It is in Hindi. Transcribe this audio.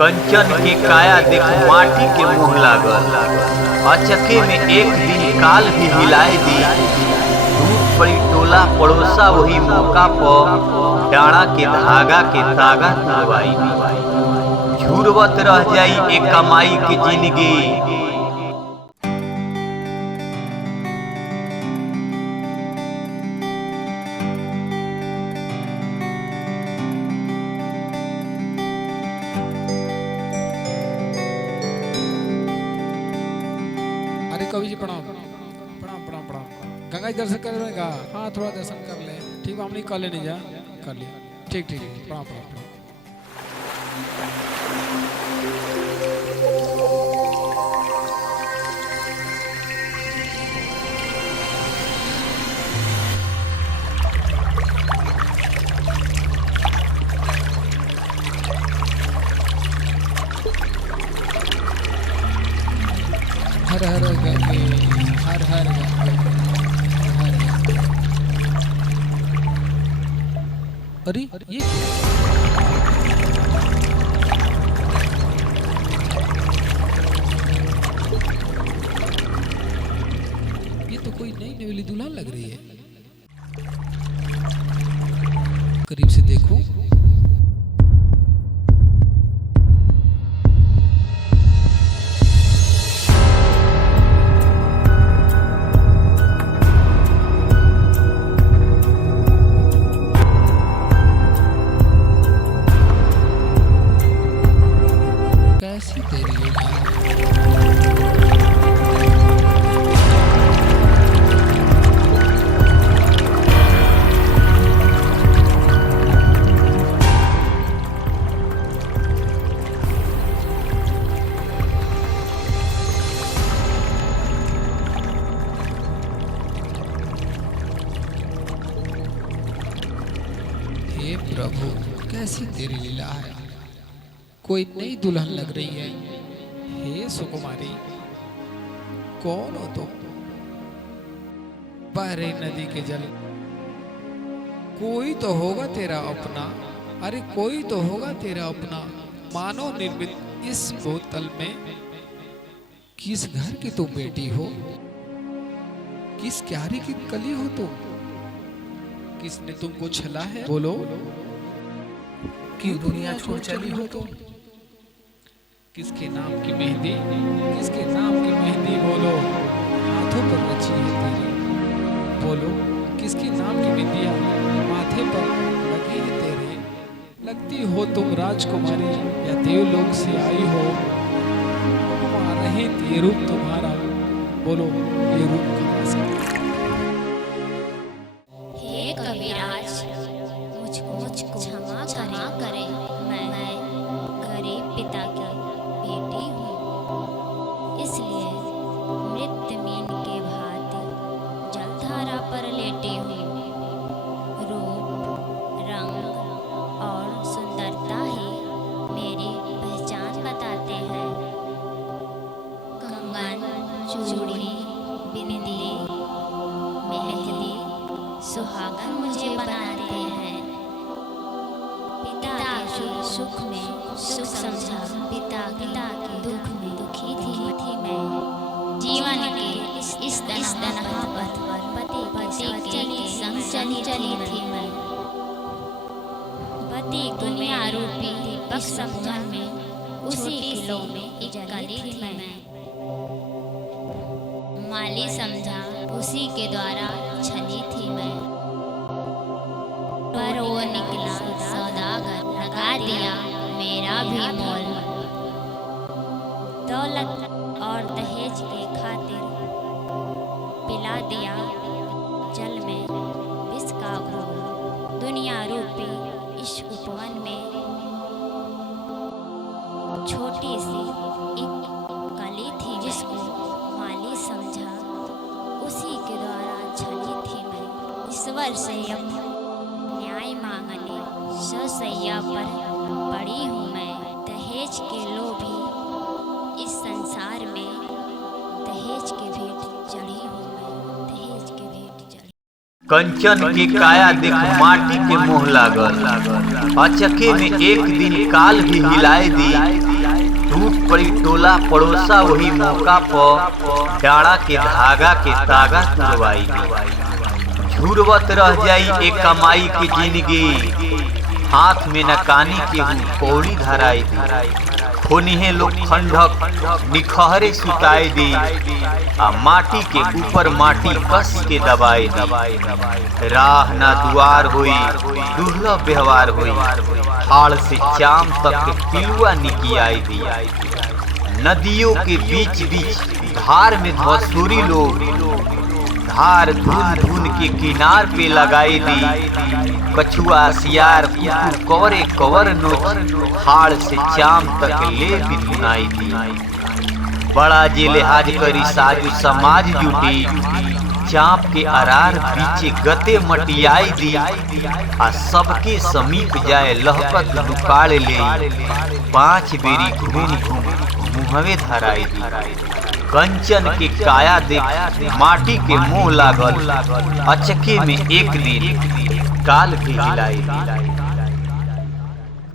कंचन के काया देख माटी के मुँह लागल। अचके में एक दिन काल भी हिलाए दी। धूप पड़ी टोला पड़ोसा वही मौका पर डाड़ा के धागा के तागा तुड़वाई दी। झुरवत रह जाई एक कमाई की जिंदगी। कवि जी प्रणाम प्रणाम प्रणाम प्रणाम। गंगा जी दर्शन कर लेगा? हाँ थोड़ा दर्शन कर ले। ठीक हमने कर लेने जा कर लिया। ठीक ठीक प्रणाम प्रणाम प्रणाम। हर हर गंगे हर हर गंगे हर हर। अरे ये तो कोई नई नवेली दुल्हन लग रही है। करीब से देखो। हे प्रभु कैसी तेरी लीला है। कोई नई दुल्हन लग रही है। हे सुकुमारी कौन हो तुम? बह रही नदी के जल। कोई तो होगा तेरा अपना। अरे कोई तो होगा तेरा अपना। मानव निर्मित इस बोतल में किस घर की तुम बेटी हो? किस क्यारी की कली हो तुम? किसने तुमको छला है? बोलो क्यों दुनिया छोड़ चली हो तुम? किसके नाम की मेहंदी? किसके नाम की मेहंदी? बोलो हाथों पर रची है तेरी। बोलो किसके नाम की बिंदिया माथे पर लगी है तेरे? लगती हो तुम राजकुमारी या देवलोक से आई हो? रहित ये रूप तुम्हारा। बोलो ये रूप कहाँ से? मुझको क्षमा करें। मैं गरीब पिता की बेटी हूँ, इसलिए मृत मीन के भांति जलधारा पर लेटी हूँ। रूप रंग और सुंदरता ही मेरी पहचान बताते हैं। कंगन चूड़ी बिंदी मेहंदी सुहागन मुझे बनाते हैं। पिता के सुख में सुख समझा, पिता के दुख में दुखी थी मैं। जीवन के इस दनहा पथ पर पति के संग चली थी मैं। पति दुनिया रूपी दीपक समझन में उसी किलो में एक कली थी मैं। माली समझा उसी के द्वारा छली थी मैं। पर वो निकला सौदागर, लगा दिया मेरा भी मोल। दौलत और दहेज के खातिर पिला दिया जल में विष का घोल। दुनिया रूपी इस उपवन में छोटी सी एक कली थी जिसको माली समझा उसी के द्वारा छली थी मैं। ईश्वर से न्याय मांगने ससैया पर पड़ी हूँ मैं। दहेज के लोभी इस संसार में दहेज के भेंट चढ़ी हूँ मैं। दहेज के भेंट चढ़ी। कंचन के काया देख माटी के मुँह लागल। अचके में एक दिन काल भी हिलाए दी। टूट पड़ी टोला पड़ोसा वही मौका पर डाड़ा के धागा के तागा तुड़वाई दी। झुरवत रह जाई एक कमाई की जिंदगी, हाथ में न कानी के पौड़ी धराई दी। खोनिहे लोग खंडक निखहरे सुताई दी, आ माटी के ऊपर माटी कस के दबाई दी। राह ना दुआर होई दुर्लभ व्यवहार होई, हाड़ से चाम तक के पिलुआ निकियाई दी। नदियों के बीच बीच धार में धसुरी लोग धार धुन धुन के किनार पे लगाई दी। कछुआ सियार कुकुर कवरे कवर नोच, हाड़ से चाम तक ले बिथुनाई दी। बड़ा जे लिहाज करी साजु समाज जुटी, चाप के अरार पीछे गते मटियाई दी। आ सबके समीप जाए लहकत लुकाड़ ले, 5 बेरी घूम घूम मुहवे धराई दी। कंचन के काया देख माटी के मुंह लागल, अचके में एक दिन काल भी हिलाई दी।